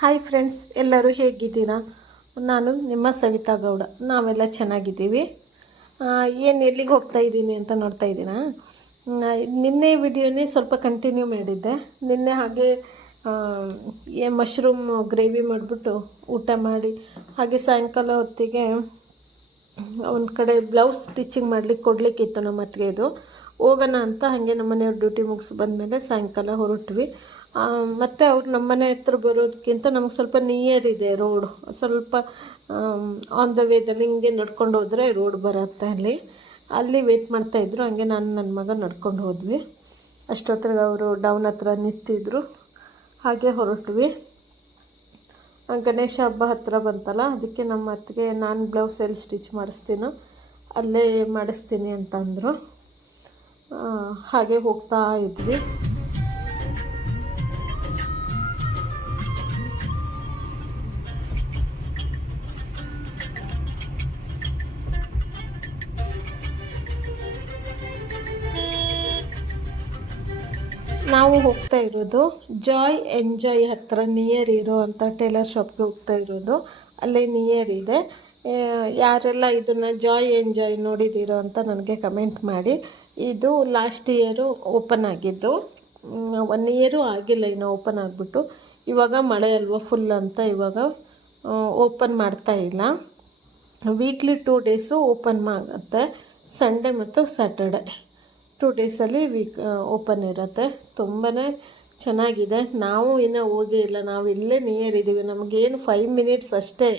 Hi friends, ಎಲ್ಲರೂ ಹೇಗಿದ್ದೀರಾ? ನಾನು ನಿಮ್ಮ ಸವಿತಾ ಗೌಡ. ನಾವೆಲ್ಲ ಚೆನ್ನಾಗಿದ್ದೀವಿ. ಏನು ಎಲ್ಲಿಗೆ ಹೋಗ್ತಾ ಇದ್ದೀನಿ ಅಂತ ನೋಡ್ತಾ ಇದ್ದೀರಾ? ನಿನ್ನೆ ವಿಡಿಯೋನೇ ಸ್ವಲ್ಪ ಕಂಟಿನ್ಯೂ ಮಾಡಿದ್ದೆ. ನಿನ್ನೆ ಹಾಗೆ ಮಶ್ರೂಮ್ ಗ್ರೇವಿ ಮಾಡಿಬಿಟ್ಟು ಊಟ ಮಾಡಿ, ಹಾಗೆ ಸಾಯಂಕಾಲ ಹೊತ್ತಿಗೆ ಒಂದು ಕಡೆ ಬ್ಲೌಸ್ ಸ್ಟಿಚಿಂಗ್ ಮಾಡ್ಲಿಕ್ಕೆ ಕೊಡಲಿಕ್ಕಿತ್ತು ನಮ್ಮ ಅತ್ತಿಗೆದು. ಹೋಗೋಣ ಅಂತ ಹಾಗೆ ನಮ್ಮ ಮನೆಯವ್ರ ಡ್ಯೂಟಿ ಮುಗಿಸಿ ಬಂದಮೇಲೆ ಸಾಯಂಕಾಲ ಹೊರಟ್ವಿ. ಮತ್ತು ಅವ್ರು ನಮ್ಮ ಮನೆ ಹತ್ರ ಬರೋದಕ್ಕಿಂತ ನಮ್ಗೆ ಸ್ವಲ್ಪ ನಿಯರ್ ಇದೆ ರೋಡು. ಸ್ವಲ್ಪ ಆನ್ ದ ವೇದಲ್ಲಿ ಹಿಂಗೆ ನಡ್ಕೊಂಡು ಹೋದರೆ ರೋಡ್ ಬರುತ್ತೆ. ಅಲ್ಲಿ ವೇಟ್ ಮಾಡ್ತಾಯಿದ್ರು. ಹಂಗೆ ನಾನು ನನ್ನ ಮಗ ನಡ್ಕೊಂಡು ಹೋದ್ವಿ. ಅಷ್ಟೊತ್ತಿಗೆ ಅವರು ಡೌನ್ ಹತ್ರ ನಿಂತಿದ್ರು. ಹಾಗೆ ಹೊರಟ್ವಿ. ಗಣೇಶ ಹಬ್ಬ ಹತ್ತಿರ ಬಂತಲ್ಲ, ಅದಕ್ಕೆ ನಮ್ಮ ಅತ್ತಿಗೆ ನಾನು ಬ್ಲೌಸ್ ಎಲ್ಲಿ ಸ್ಟಿಚ್ ಮಾಡಿಸ್ತೀನೋ ಅಲ್ಲೇ ಮಾಡಿಸ್ತೀನಿ ಅಂತಂದರು. ಹಾಗೆ ಹೋಗ್ತಾ ಇದ್ವಿ. ನಾವು ಹೋಗ್ತಾ ಇರೋದು ಜಾಯ್ ಎಂಜಾಯ್ ಹತ್ತಿರ ನಿಯರ್ ಇರೋ ಅಂಥ ಟೇಲರ್ ಶಾಪ್ಗೆ ಹೋಗ್ತಾ ಇರೋದು. ಅಲ್ಲೇ ನಿಯರ್ ಇದೆ. ಯಾರೆಲ್ಲ ಇದನ್ನು ಜಾಯ್ ಎಂಜಾಯ್ ನೋಡಿದ್ದೀರೋ ಅಂತ ನನಗೆ ಕಮೆಂಟ್ ಮಾಡಿ. ಇದು ಲಾಸ್ಟ್ ಇಯರು ಓಪನ್ ಆಗಿದ್ದು, 1 ಇಯರು ಆಗಿಲ್ಲ ಇನ್ನು ಓಪನ್ ಆಗಿಬಿಟ್ಟು. ಇವಾಗ ಮಳೆ ಅಲ್ವ ಫುಲ್ ಅಂತ ಇವಾಗ ಓಪನ್ ಮಾಡ್ತಾ ಇಲ್ಲ. ವೀಕ್ಲಿ 2 ಡೇಸು ಓಪನ್ ಆಗುತ್ತೆ, ಸಂಡೇ ಮತ್ತು ಸ್ಯಾಟರ್ಡೆ 2 ಡೇಸಲ್ಲಿ ಓಪನ್ ಇರುತ್ತೆ. ತುಂಬಾ ಚೆನ್ನಾಗಿದೆ. ನಾವು ಇನ್ನೂ ಹೋಗೇ ಇಲ್ಲ. ನಾವು ಇಲ್ಲೇ ನಿಯರ್ ಇದ್ದೀವಿ. ನಮಗೇನು 5 ಮಿನಿಟ್ಸ್ ಅಷ್ಟೇ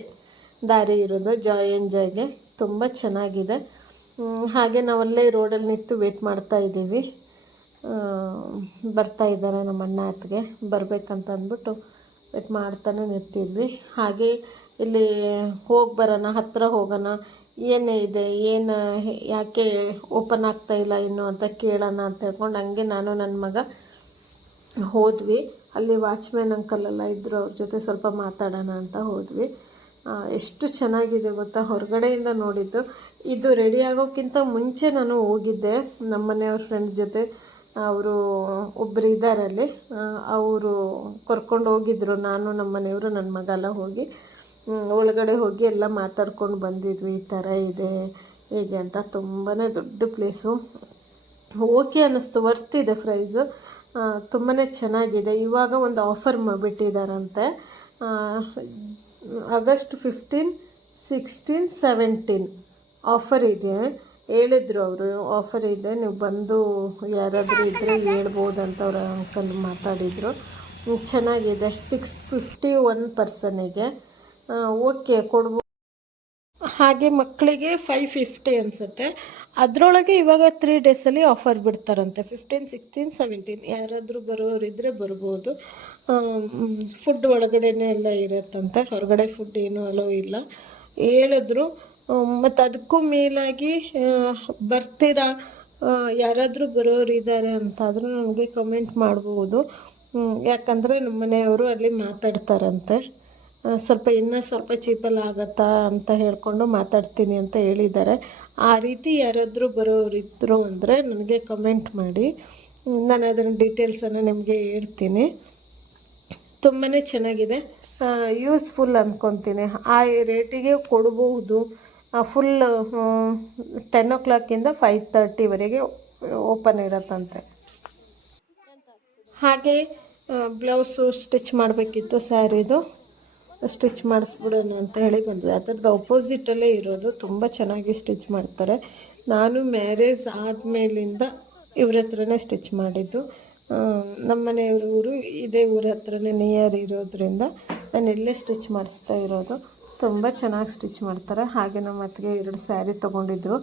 ದಾರಿ ಇರೋದು ಜಾಯ್ ಎಂಜಾಯ್ಗೆ. ತುಂಬ ಚೆನ್ನಾಗಿದೆ. ಹಾಗೆ ನಾವಲ್ಲೇ ರೋಡಲ್ಲಿ ನಿಂತು ವೇಟ್ ಮಾಡ್ತಾ ಇದ್ದೀವಿ. ಬರ್ತಾ ಇದ್ದಾರೆ ನಮ್ಮ ಅಣ್ಣ ಅತ್ತಿಗೆ, ಬರಬೇಕಂತ ಅಂದ್ಬಿಟ್ಟು ವೇಟ್ ಮಾಡ್ತಾನೆ ನಿಂತಿದ್ವಿ. ಹಾಗೆ ಇಲ್ಲಿ ಹೋಗಿ ಬರೋಣ, ಹತ್ತಿರ ಹೋಗೋಣ, ಏನೇ ಇದೆ, ಏನು ಯಾಕೆ ಓಪನ್ ಆಗ್ತಾಯಿಲ್ಲ ಇನ್ನು ಅಂತ ಕೇಳೋಣ ಅಂತ ಹೇಳ್ಕೊಂಡು ಹಂಗೆ ನಾನು ನನ್ನ ಮಗ ಹೋದ್ವಿ. ಅಲ್ಲಿ ವಾಚ್ಮ್ಯಾನ್ ಅಂಕಲೆಲ್ಲ ಇದ್ದರು, ಅವ್ರ ಜೊತೆ ಸ್ವಲ್ಪ ಮಾತಾಡೋಣ ಅಂತ ಹೋದ್ವಿ. ಎಷ್ಟು ಚೆನ್ನಾಗಿದೆ ಗೊತ್ತಾ, ಹೊರಗಡೆಯಿಂದ ನೋಡಿದ್ದು. ಇದು ರೆಡಿ ಆಗೋಕ್ಕಿಂತ ಮುಂಚೆ ನಾನು ಹೋಗಿದ್ದೆ ನಮ್ಮ ಮನೆಯವ್ರ ಫ್ರೆಂಡ್ ಜೊತೆ. ಅವರು ಒಬ್ಬರು ಇದ್ದಾರೆ ಅಲ್ಲಿ, ಅವರು ಕರ್ಕೊಂಡು ಹೋಗಿದ್ದರು. ನಾನು ನಮ್ಮ ಮನೆಯವರು ನನ್ನ ಮಗ ಎಲ್ಲ ಹೋಗಿ ಒಳಗಡೆ ಹೋಗಿ ಎಲ್ಲ ಮಾತಾಡ್ಕೊಂಡು ಬಂದಿದ್ವಿ. ಈ ಥರ ಇದೆ ಹೇಗೆ ಅಂತ. ತುಂಬಾ ದೊಡ್ಡ ಪ್ಲೇಸು. ಓಕೆ ಅನ್ನಿಸ್ತು, ವರ್ತ್ ಇದೆ ಪ್ರೈಸು. ತುಂಬಾ ಚೆನ್ನಾಗಿದೆ. ಇವಾಗ ಒಂದು ಆಫರ್ ಮಾಡಿಬಿಟ್ಟಿದ್ದಾರಂತೆ. ಆಗಸ್ಟ್ 15, 16, 17 ಆಫರ್ ಇದೆ ಹೇಳಿದ್ರು ಅವರು. ಆಫರ್ ಇದೆ, ನೀವು ಬಂದು ಯಾರಾದರೂ ಇದ್ದರೆ ಹೇಳ್ಬೋದಂತ ಅವ್ರ ಅಂಕಲ್ ಮಾತಾಡಿದರು. ಚೆನ್ನಾಗಿದೆ. 650 1 ಪರ್ಸನಿಗೆ. ಓಕೆ ಕೊಡ್ಬೋದು. ಹಾಗೆ ಮಕ್ಕಳಿಗೆ 550 ಅನಿಸುತ್ತೆ. ಅದರೊಳಗೆ ಇವಾಗ 3 ಡೇಸಲ್ಲಿ ಆಫರ್ ಬಿಡ್ತಾರಂತೆ. 15, 16, 17 ಯಾರಾದರೂ ಬರೋರಿದ್ದರೆ ಬರ್ಬೋದು. ಫುಡ್ ಒಳಗಡೆನೇ ಎಲ್ಲ ಇರುತ್ತಂತೆ, ಹೊರಗಡೆ ಫುಡ್ ಏನೂ ಅಲೋ ಇಲ್ಲ ಹೇಳಿದ್ರು. ಮತ್ತು ಅದಕ್ಕೂ ಮೇಲಾಗಿ ಬರ್ತೀರಾ, ಯಾರಾದರೂ ಬರೋರಿದ್ದಾರೆ ಅಂತಾದರೂ ನನಗೆ ಕಮೆಂಟ್ ಮಾಡ್ಬೋದು. ಯಾಕಂದರೆ ನಮ್ಮ ಮನೆಯವರು ಅಲ್ಲಿ ಮಾತಾಡ್ತಾರಂತೆ. ಇನ್ನೂ ಸ್ವಲ್ಪ ಚೀಪಲ್ಲಿ ಆಗುತ್ತಾ ಅಂತ ಹೇಳ್ಕೊಂಡು ಮಾತಾಡ್ತೀನಿ ಅಂತ ಹೇಳಿದ್ದಾರೆ. ಆ ರೀತಿ ಯಾರಾದರೂ ಬರೋರಿದ್ದರು ಅಂದರೆ ನನಗೆ ಕಮೆಂಟ್ ಮಾಡಿ, ನಾನು ಅದರ ಡೀಟೇಲ್ಸನ್ನು ನಿಮಗೆ ಹೇಳ್ತೀನಿ. ತುಂಬಾ ಚೆನ್ನಾಗಿದೆ, ಯೂಸ್ಫುಲ್ ಅಂದ್ಕೊತೀನಿ. ಆ ರೇಟಿಗೆ ಕೊಡ್ಬೋದು. ಫುಲ್ 10 o'clock 5:30ವರೆಗೆ ಓಪನ್ ಇರತ್ತಂತೆ. ಹಾಗೆ ಬ್ಲೌಸು ಸ್ಟಿಚ್ ಮಾಡಬೇಕಿತ್ತು, ಸ್ಯಾರಿದು ಸ್ಟಿಚ್ ಮಾಡಿಸ್ಬಿಡೋಣ ಅಂತ ಹೇಳಿ ಬಂದ್ವಿ. ಅದರದ್ದು ಅಪೋಸಿಟಲ್ಲೇ ಇರೋದು. ತುಂಬ ಚೆನ್ನಾಗಿ ಸ್ಟಿಚ್ ಮಾಡ್ತಾರೆ. ನಾನು ಮ್ಯಾರೇಜ್ ಆದಮೇಲಿಂದ ಇವ್ರ ಹತ್ರನೇ ಸ್ಟಿಚ್ ಮಾಡಿದ್ದು. ನಮ್ಮ ಮನೆಯವ್ರ ಊರು ಇದೇ ಊರ ಹತ್ರನೇ ನಿಯರ್ ಇರೋದ್ರಿಂದ ನಾನು ಇಲ್ಲೇ ಸ್ಟಿಚ್ ಮಾಡಿಸ್ತಾ ಇರೋದು. ತುಂಬ ಚೆನ್ನಾಗಿ ಸ್ಟಿಚ್ ಮಾಡ್ತಾರೆ. ಹಾಗೆ ನಮ್ಮ ಅತ್ತಿಗೆ 2 ಸ್ಯಾರಿ ತೊಗೊಂಡಿದ್ರು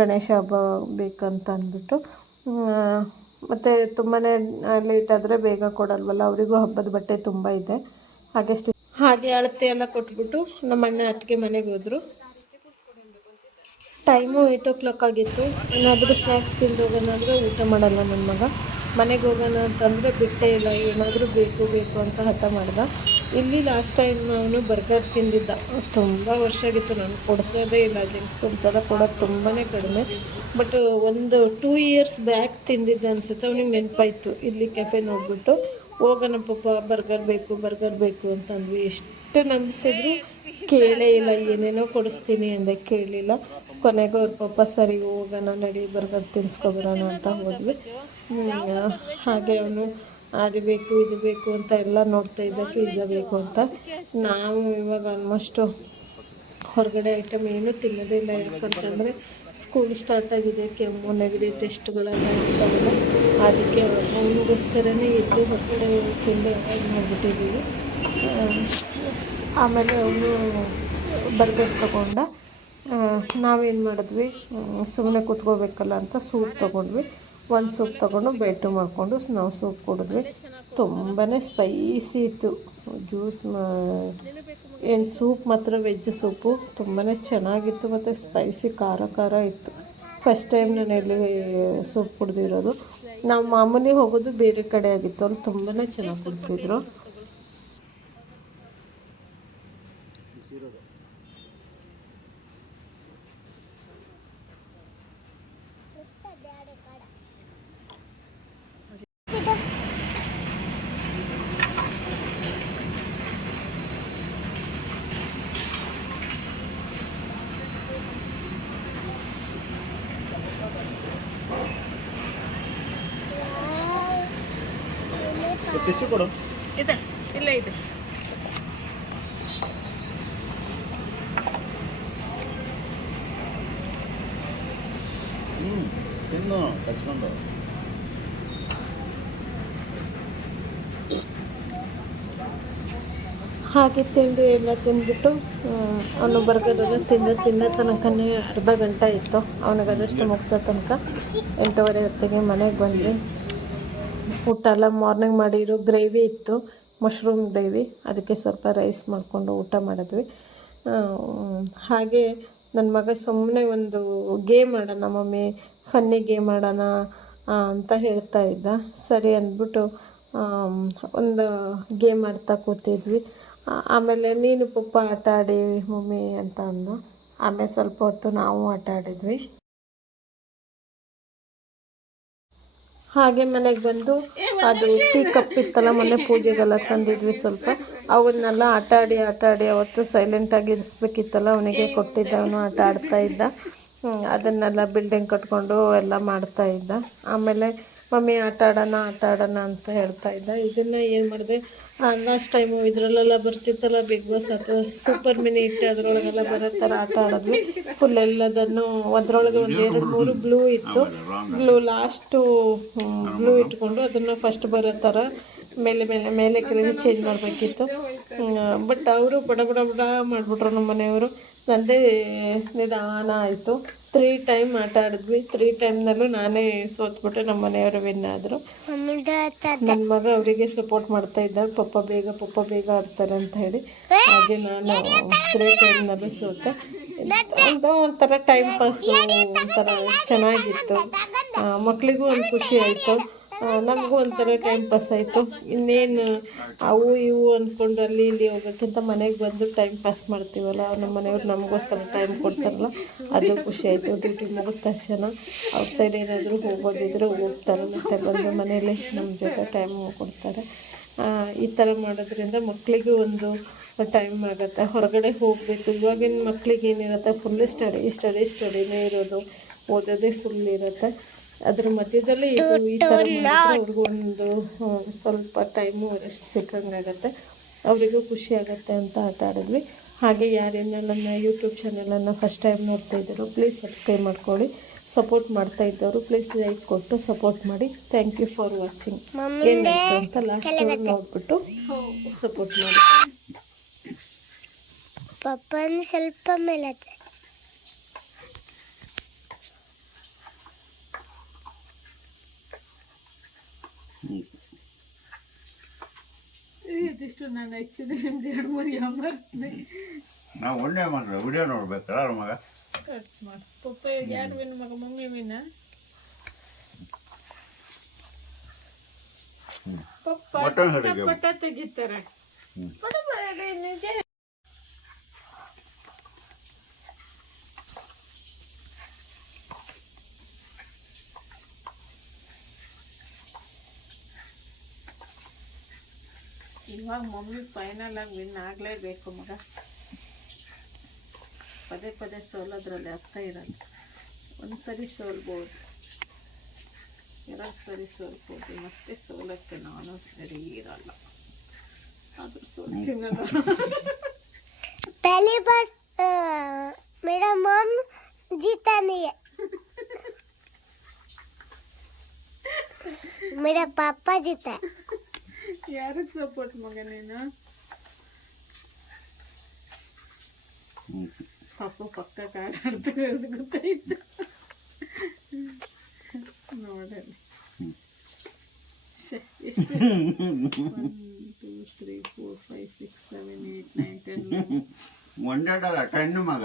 ಗಣೇಶ ಹಬ್ಬ ಬೇಕಂತ ಅಂದ್ಬಿಟ್ಟು. ಮತ್ತು ತುಂಬಾ ಲೇಟ್ ಆದರೆ ಬೇಗ ಕೊಡಲ್ವಲ್ಲ, ಅವರಿಗೂ ಹಬ್ಬದ ಬಟ್ಟೆ ತುಂಬ ಇದೆ. ಹಾಗೆ ಅಳತೆ ಎಲ್ಲ ಕೊಟ್ಬಿಟ್ಟು ನಮ್ಮ ಅಣ್ಣ ಅತ್ತಿಗೆ ಮನೆಗೆ ಹೋದರು. ಟೈಮು 8 o'clock ಆಗಿತ್ತು. ಏನಾದರೂ ಸ್ನ್ಯಾಕ್ಸ್ ತಿಂದು ಹೋಗೋಣ ಅಂದರೆ ಊಟ ಮಾಡಲ್ಲ ನನ್ನ ಮಗ. ಮನೆಗೆ ಹೋಗೋಣ ಅಂತಂದರೆ ಬಿಟ್ಟೇ ಇಲ್ಲ, ಏನಾದರೂ ಬೇಕು ಅಂತ ಹಠ ಮಾಡ್ದ. ಇಲ್ಲಿ ಲಾಸ್ಟ್ ಟೈಮ್ ಅವನು ಬರ್ಗರ್ ತಿಂದಿದ್ದ. ತುಂಬ ವರ್ಷ ಆಗಿತ್ತು, ನಾನು ಕೊಡಿಸೋದೇ ಇಲ್ಲ. ಜಂಕ್ ಫುಡ್ಸ್ ಎಲ್ಲ ಕೊಡೋದು ತುಂಬಾ ಕಡಿಮೆ. ಬಟ್ ಒಂದು 2 years ಬ್ಯಾಕ್ ತಿಂದಿದ್ದೆ ಅನಿಸುತ್ತೆ. ಅವನಿಗೆ ನೆನಪಾಯಿತು, ಇಲ್ಲಿ ಕೆಫೆ ನೋಡಿಬಿಟ್ಟು ಹೋಗೋಣ ಪಾಪ ಬರ್ಗರ್ ಬೇಕು ಅಂತಂದ್ವಿ. ಎಷ್ಟು ನಂಬಿಸಿದ್ರು ಕೇಳೇ ಇಲ್ಲ. ಏನೇನೋ ಕೊಡಿಸ್ತೀನಿ ಅಂದೆ, ಕೇಳಲಿಲ್ಲ. ಕೊನೆಗೆ ಅವ್ರ ಪಾಪ ಸರಿ ಹೋಗೋಣ ನಡಿ ಬರ್ಗರ್ ತಿನ್ಸ್ಕೊಬರೋಣ ಅಂತ ಹೋದ್ವಿ. ಹಾಗೆ ಅವನು ಅದು ಬೇಕು ಇದು ಬೇಕು ಅಂತ ಎಲ್ಲ ನೋಡ್ತಾಯಿದ್ದ, ಪಿಜ್ಜಾ ಬೇಕು ಅಂತ. ನಾವು ಇವಾಗ ಆಲ್ಮೋಸ್ಟು ಹೊರಗಡೆ ಐಟಮ್ ಏನೂ ತಿನ್ನೋದೇ ಇಲ್ಲ. ಯಾಕಂತಂದರೆ ಸ್ಕೂಲ್ ಸ್ಟಾರ್ಟ್ ಆಗಿದೆ, ಕೆಮ್ಮು ನೆಗಡಿ ಟೆಸ್ಟ್ಗಳೆಲ್ಲ ಇರ್ತಾವಲ್ಲ, ಅದಕ್ಕೆ ಅವನಿಗೋಸ್ಕರನೇ ಇದ್ದು ಹೊರಗಡೆ ತಿಂದು ಅವಾಯ್ಡ್ ಮಾಡಿಬಿಟ್ಟಿದ್ದೀವಿ. ಆಮೇಲೆ ಅವನು ಬರ್ಗರ್ ತೊಗೊಂಡ. ನಾವೇನು ಮಾಡಿದ್ವಿ, ಸುಮ್ಮನೆ ಕೂತ್ಕೋಬೇಕಲ್ಲ ಅಂತ ಸೂಪ್ ತೊಗೊಂಡ್ವಿ. ಒಂದು ಸೂಪ್ ತೊಗೊಂಡು ಬೆಡ್ ಮಾಡಿಕೊಂಡು ನಾವು ಸೂಪ್ ಕುಡಿದ್ವಿ. ತುಂಬಾ ಸ್ಪೈಸಿ ಇತ್ತು ಜ್ಯೂಸ್. ಏನು ಸೂಪ್ ಮಾತ್ರ ವೆಜ್ ಸೂಪು ತುಂಬಾ ಚೆನ್ನಾಗಿತ್ತು ಮತ್ತು ಸ್ಪೈಸಿ ಖಾರ ಇತ್ತು. ಫಸ್ಟ್ ಟೈಮ್ ನಾನು ಎಲ್ಲಿ ಸೂಪ್ ಕುಡ್ದಿರೋದು. ನಾವು ಮಾಮೂಲಿ ಹೋಗೋದು ಬೇರೆ ಕಡೆ ಆಗಿತ್ತು, ಅಲ್ಲಿ ತುಂಬಾ ಚೆನ್ನಾಗಿ ಕೊಡ್ತಿದ್ರು. ಟಿಶ್ಯೂ ಕೊಡು. ಇದೆ ಇಲ್ಲ ಇದೆ. ತಿನ್ನು ಹಚ್ಕೊಂಡು. ಹಾಗೆ ತಿಂದು ಎಲ್ಲ ತಿಂದ್ಬಿಟ್ಟು ಅವನು ಬರ್ಗರನ್ನು ತಿನ್ನೋ ತನಕನೇ ಅರ್ಧ ಗಂಟೆ ಇತ್ತು. ಅವನಿಗೆ ಅದಷ್ಟು ಮುಗಿಸೋ ತನಕ 8:30 ಹೊತ್ತಿಗೆ ಮನೆಗೆ ಬಂದ್ವಿ. ಊಟ ಎಲ್ಲ ಮಾರ್ನಿಂಗ್ ಮಾಡಿರೋ ಗ್ರೇವಿ ಇತ್ತು, ಮಶ್ರೂಮ್ ಗ್ರೇವಿ. ಅದಕ್ಕೆ ಸ್ವಲ್ಪ ರೈಸ್ ಮಾಡಿಕೊಂಡು ಊಟ ಮಾಡಿದ್ವಿ. ಹಾಗೆ ನನ್ನ ಮಗ ಸುಮ್ಮನೆ ಒಂದು ಗೇಮ್ ಆಡೋಣ ಮಮ್ಮಿ, ಫನ್ನಿ ಗೇಮ್ ಆಡೋಣ ಅಂತ ಹೇಳ್ತಾ ಇದ್ದ. ಸರಿ ಅಂದ್ಬಿಟ್ಟು ಒಂದು ಗೇಮ್ ಆಡ್ತಾ ಕೂತಿದ್ವಿ. ಆಮೇಲೆ ನೀನು ಪಪ್ಪ ಆಟ ಆಡಿ ಮಮ್ಮಿ ಅಂತ ಅಂದ. ಆಮೇಲೆ ಸ್ವಲ್ಪ ಹೊತ್ತು ನಾವು ಆಟ ಆಡಿದ್ವಿ. ಹಾಗೆ ಮನೆಗೆ ಬಂದು ಅದು ಟೀ ಕಪ್ ಇತ್ತಲ್ಲ, ಮೊನ್ನೆ ಪೂಜೆಗೆಲ್ಲ ತಂದಿದ್ವಿ ಸ್ವಲ್ಪ, ಅವನ್ನೆಲ್ಲ ಆಟ ಆಡಿ ಅವತ್ತು ಸೈಲೆಂಟಾಗಿ ಇರಿಸ್ಬೇಕಿತ್ತಲ್ಲ, ಅವನಿಗೆ ಕೊಟ್ಟಿದ್ದ. ಅವನು ಆಟ ಆಡ್ತಾ ಇದ್ದ. ಅದನ್ನೆಲ್ಲ ಬಿಲ್ಡಿಂಗ್ ಕಟ್ಕೊಂಡು ಎಲ್ಲ ಮಾಡ್ತಾಯಿದ್ದ. ಆಮೇಲೆ ಮಮ್ಮಿ ಆಟ ಆಡೋಣ ಅಂತ ಹೇಳ್ತಾ ಇದ್ದ. ಇದನ್ನು ಏನು ಮಾಡಿದೆ, ಲಾಸ್ಟ್ ಟೈಮು ಇದರಲ್ಲೆಲ್ಲ ಬರ್ತಿತ್ತಲ್ಲ ಬಿಗ್ ಬಾಸ್ ಅಥವಾ ಸೂಪರ್ ಮಿನಿ ಹಿಟ್, ಅದರೊಳಗೆಲ್ಲ ಬರೋ ಥರ ಆಟ ಆಡಿದ್ವಿ. ಫುಲ್ ಎಲ್ಲದನ್ನು ಅದರೊಳಗೆ ಒಂದು 2-3 ಬ್ಲೂ ಇತ್ತು. ಲಾಸ್ಟು ಬ್ಲೂ ಇಟ್ಕೊಂಡು ಅದನ್ನು ಫಸ್ಟ್ ಬರೋ ಥರ ಮೇಲೆ ಕೆಳಗೆ ಚೇಂಜ್ ಮಾಡಬೇಕಿತ್ತು. ಬಟ್ ಅವರು ಬಡ ಮಾಡಿಬಿಟ್ರು ನಮ್ಮ ಮನೆಯವರು. ನಂದೇ ನಿಧಾನ ಆಯಿತು. 3 ಟೈಮ್ ಆಟ ಆಡಿದ್ವಿ. 3 ಟೈಮ್ನಲ್ಲೂ ನಾನೇ ಸೋತ್ಬಿಟ್ಟೆ, ನಮ್ಮ ಮನೆಯವರು ವಿನ್ ಆದರು. ನನ್ನ ಮಗ ಅವರಿಗೆ ಸಪೋರ್ಟ್ ಮಾಡ್ತಾ ಇದ್ದ, ಪಪ್ಪ ಬೇಗ ಆಡ್ತಾರೆ ಅಂತ ಹೇಳಿ. ಹಾಗೆ ನಾನು 3 ಟೈಮ್ನಲ್ಲೂ ಸೋತೆ. ಒಂಥರ ಟೈಮ್ ಪಾಸು, ಒಂಥರ ಚೆನ್ನಾಗಿತ್ತು. ಮಕ್ಕಳಿಗೂ ಒಂದು ಖುಷಿ ಆಯಿತು, ನಮಗೂ ಒಂಥರ ಟೈಮ್ ಪಾಸ್ ಆಯಿತು. ಇನ್ನೇನು ಅವು ಇವು ಅಂದ್ಕೊಂಡು ಅಲ್ಲಿ ಇಲ್ಲಿ ಹೋಗೋಕ್ಕಿಂತ ಮನೆಗೆ ಬಂದು ಟೈಮ್ ಪಾಸ್ ಮಾಡ್ತೀವಲ್ಲ, ನಮ್ಮ ಮನೆಯವ್ರು ನಮಗೋಸ್ಕರ ಟೈಮ್ ಕೊಡ್ತಾರಲ್ಲ, ಅದು ಖುಷಿ ಆಯಿತು. ಡ್ಯೂಟಿ ಮುಗಿದ ತಕ್ಷಣ ಔಟ್ಸೈಡ್ ಏನಾದರೂ ಹೋಗೋದಿದ್ರೆ ಹೋಗ್ತಾರೆ, ಮತ್ತು ಬಂದು ಮನೇಲಿ ನಮ್ಮ ಜೊತೆ ಟೈಮ್ ಕೊಡ್ತಾರೆ. ಈ ಥರ ಮಾಡೋದ್ರಿಂದ ಮಕ್ಕಳಿಗೂ ಒಂದು ಟೈಮ್ ಆಗುತ್ತೆ. ಹೊರಗಡೆ ಹೋಗಬೇಕು. ಇವಾಗಿನ ಮಕ್ಕಳಿಗೆ ಏನಿರುತ್ತೆ, ಫುಲ್ ಸ್ಟಡಿನೇ ಇರೋದು, ಓದೋದೇ ಫುಲ್ ಇರುತ್ತೆ. ಅದ್ರ ಮಧ್ಯದಲ್ಲಿ ಈ ಥರ ಮಾಡಿದ್ರೆ ಅವ್ರಿಗೂ ಒಂದು ಸ್ವಲ್ಪ ಟೈಮು ರೆಸ್ಟ್ ಸಿಕ್ಕಂಗಾಗತ್ತೆ, ಅವರಿಗೂ ಖುಷಿ ಆಗುತ್ತೆ ಅಂತ ಆಟ ಆಡಿದ್ವಿ. ಹಾಗೆ ಯಾರೇನೆಲ್ಲ ಯೂಟ್ಯೂಬ್ ಚಾನಲನ್ನು ಫಸ್ಟ್ ಟೈಮ್ ನೋಡ್ತಾ ಇದ್ದಾರೋ ಪ್ಲೀಸ್ ಸಬ್ಸ್ಕ್ರೈಬ್ ಮಾಡ್ಕೊಳ್ಳಿ. ಸಪೋರ್ಟ್ ಮಾಡ್ತಾ ಇದ್ದವರು ಪ್ಲೀಸ್ ಲೈಕ್ ಕೊಟ್ಟು ಸಪೋರ್ಟ್ ಮಾಡಿ. Thank you for watching. ಏನಾಯಿತು ಅಂತ ಲಾಸ್ಟ್ ನೋಡಿಬಿಟ್ಟು ಸಪೋರ್ಟ್ ಮಾಡಿ. ಪಪ್ಪನ ಸ್ವಲ್ಪ ಮೇಲೆ ಇದಿಷ್ಟು ನಾನು ಹೆಚ್ಚಿದೆ 2-3 ಯಾಮರ್ಸ್ದೆ. ನಾವು ಒಳ್ಳೆ ಮಾಡ್ರೆ ವಿಡಿಯೋ ನೋಡ್ಬೇಕಲ್ಲ ಮಗ. ಕಟ್ ಮಾಡಿ ಪಪ್ಪ ಯಾರು ವಿನ್ ಮಗ, ಮಮ್ಮಿ ವಿನ? ಪಟ್ಟ ತೆಗಿತಾರೆ. ನಿಜ. ಇವಾಗ ಮಮ್ಮಿ ಫೈನಲ್ ಆಗಿ ವಿನ್ ಆಗಲೇಬೇಕು ಮಗ. ಪದೇ ಪದೇ ಸೋಲೋದ್ರಲ್ಲಿ ಅರ್ಥ ಇರಲ್ಲ. ಒಂದು ಸರಿ ಸೋಲ್ಬೋದು, 2 ಸರಿ ಸೋಲ್ಬೋದು, ಮತ್ತೆ ಸೋಲಕ್ಕೆ ನಾನು ಸರಿ ಇರಲ್ಲ. ಆದರೂ ಸೋಲ್ತೀನಲ್ಲ. पहली बार मेरा मॉम जीता नहीं है, मेरा पापा जीता है. ಯಾರಿಗೆ ಸಪೋರ್ಟ್ ಮಗ ನೀನು? ಪಾಪ ಪಕ್ಕ ಕಾಡಾಡ್ತಾರೆ ಅದು ಗೊತ್ತಾಯ್ತು. ನೋಡಲಿ ಎಷ್ಟು 1 2 3 4 5 6 7 8 9 10 1 10 ಮಗ